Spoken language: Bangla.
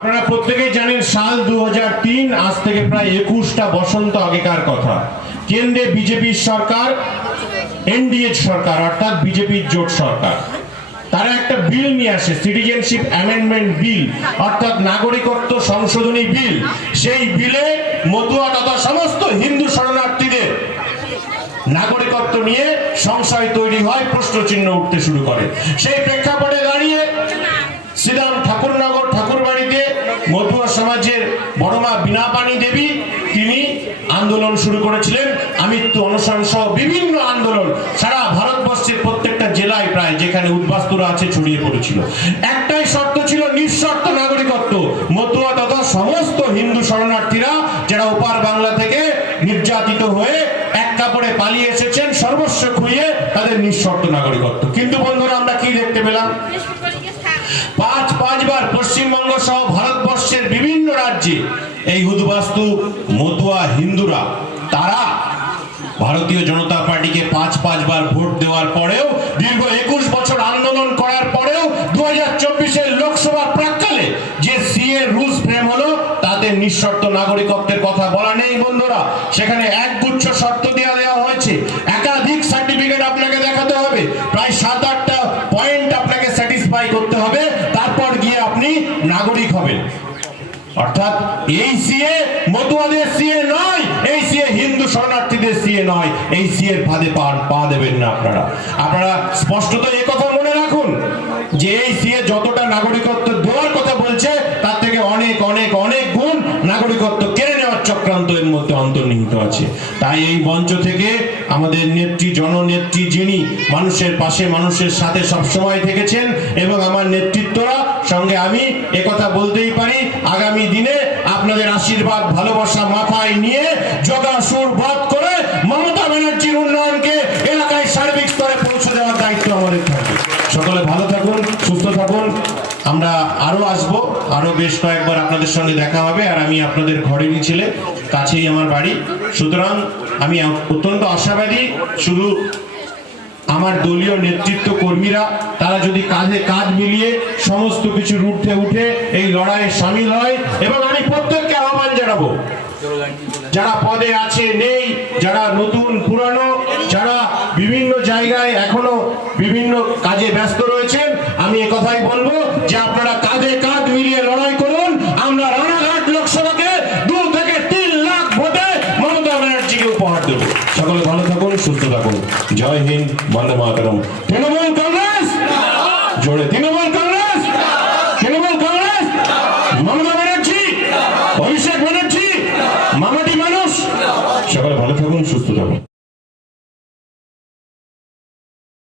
আপনারা প্রত্যেকেই জানেন সাল দু আজ থেকে প্রায় একুশটা বসন্ত আগেকার কথা। কেন্দ্রে বিজেপির সরকার এনডিএ সরকার, অর্থাৎ বিজেপির জোট সরকার। তারা একটা বিল নিয়ে আসে, সিটিজেনশিপ অ্যামেন্ডমেন্ট বিল, অর্থাৎ নাগরিকত্ব সংশোধনী বিল। সেই বিলে মতুয়া তথা সমস্ত হিন্দু শরণার্থীদের নাগরিকত্ব নিয়ে সংশয় তৈরি হয় প্রশ্ন চিহ্ন উঠতে শুরু করে। সেই প্রেক্ষাপটে দাঁড়িয়ে শ্রীরাম ঠাকুরনগর ঠাকুরবাড়িতে মতুয়া সমাজের বড়মা বিনাপানি দেবী তিনি আন্দোলন শুরু করেছিলেন আমৃত্যু অনশন সহ বিভিন্ন আন্দোলন সারা ভারতবর্ষের প্রত্যেকটা জেলায় প্রায় যেখানে উদ্বাস্তুরা আছে ছড়িয়ে পড়েছিল। একটাই শর্ত ছিল নিঃশর্ত নাগরিকত্ব। মতুয়া তথা সমস্ত হিন্দু শরণার্থীরা যারা ওপার বাংলা থেকে নির্যাতিত হয়ে এক কাপড়ে পালিয়ে এসেছেন সর্বস্ব খুইয়ে তাদের নিঃশর্ত নাগরিকত্ব। কিন্তু বন্ধুরা আমরা কি দেখতে পেলাম? পাঁচ পাঁচবার পশ্চিমবঙ্গ সহ ভারতবর্ষের রাজ্যে এই উদ্বাস্তু মতুয়া হিন্দুরা, তারা ভারতীয় জনতা পার্টিকে পাঁচ পাঁচবার ভোট দেওয়ার পরেও, দীর্ঘ একুশ বছর আন্দোলন করার পরেও দু হাজার চব্বিশের লোকসভার প্রাককালে যে সিএ রুলস ফ্রেম হলো তাদের নিঃশর্ত নাগরিকত্বের কথা বলা নেই বন্ধুরা। সেখানে একগুচ্ছ শর্ত দেওয়া দেওয়া হয়েছে। একাধিক সার্টিফিকেট আপনাকে দেখাতে হবে। প্রায় সাত আটটা পয়েন্ট আপনাকে স্যাটিসফাই করতে হবে। তারপর গিয়ে আপনি নাগরিক হবেন। অর্থাৎ এই সিএ মতুয়াদের সিএ নয়, এই সিএ হিন্দু শরণার্থীদের সিএ নয়, এই সিএ ফাঁদে পা দেবেন না আপনারা। আপনারা স্পষ্টত এই কথা মনে রাখুন যে এই সিএ যতটা নাগরিকত্ব দেওয়ার কথা বলছে, তার থেকে অনেক অনেক অনেক গুণ নাগরিকত্ব নেওয়ার চক্রান্ত এর মধ্যে অন্তর্নিহিত আছে। তাই এই মঞ্চ থেকে আমাদের নেত্রী, জননেত্রী যিনি মানুষের পাশে, মানুষের সাথে সব সময় থেকেছেন এবং আমার নেতৃত্বরা সঙ্গে আমি একথা বলতেই পারি, আগামী দিনে আপনাদের আশীর্বাদ, ভালোবাসা মাথায় নিয়ে যোগাসুর বধ করে মমতা ব্যানার্জির উন্নয়নকে এলাকায় সার্বিক স্তরে পৌঁছে দেওয়ার দায়িত্ব আমাদের থাকে। সকলে ভালো থাকুন, সুস্থ থাকুন। আমরা আরও আসব, আরও বেশ কয়েকবার আপনাদের সঙ্গে দেখা হবে, আর আমি আপনাদের ঘরেরই ছেলে কাছেই আমার বাড়ি। সুতরাং আমি অত্যন্ত আশাবাদী, শুধু আমার দলীয় নেতৃত্ব কর্মীরা, তারা যদি কাঁধে কাঁধ মিলিয়ে সমস্ত কিছু উঠে উঠে এই লড়াইয়ে সামিল হয়, এবং আমি প্রত্যেককে আহ্বান জানাব, যারা পদে আছে, নেই, যারা নতুন, পুরানো, যারা বিভিন্ন জায়গায় এখনও বিভিন্ন কাজে ব্যস্ত রয়েছেন আমি কথাই বলব যে আপনারা কাঁধে কাঁধ মিলিয়ে লড়াই করুন। আমরা রানাঘাট লোকসভাকে দু থেকে তিন লাখ ভোটে মমতা ব্যানার্জিকে উপহার দেবো। সকলে ভালো থাকুন, সুস্থ থাকুন। জয় হিন্দ, বন্দে মাতরম। তৃণমূল কংগ্রেস? জোরে। তৃণমূল কংগ্রেস? তৃণমূল কংগ্রেস? মমতা ব্যানার্জি? অভিষেক ব্যানার্জি? মামাটি মানুষ? সকলে ভালো থাকুন, সুস্থ থাকুন।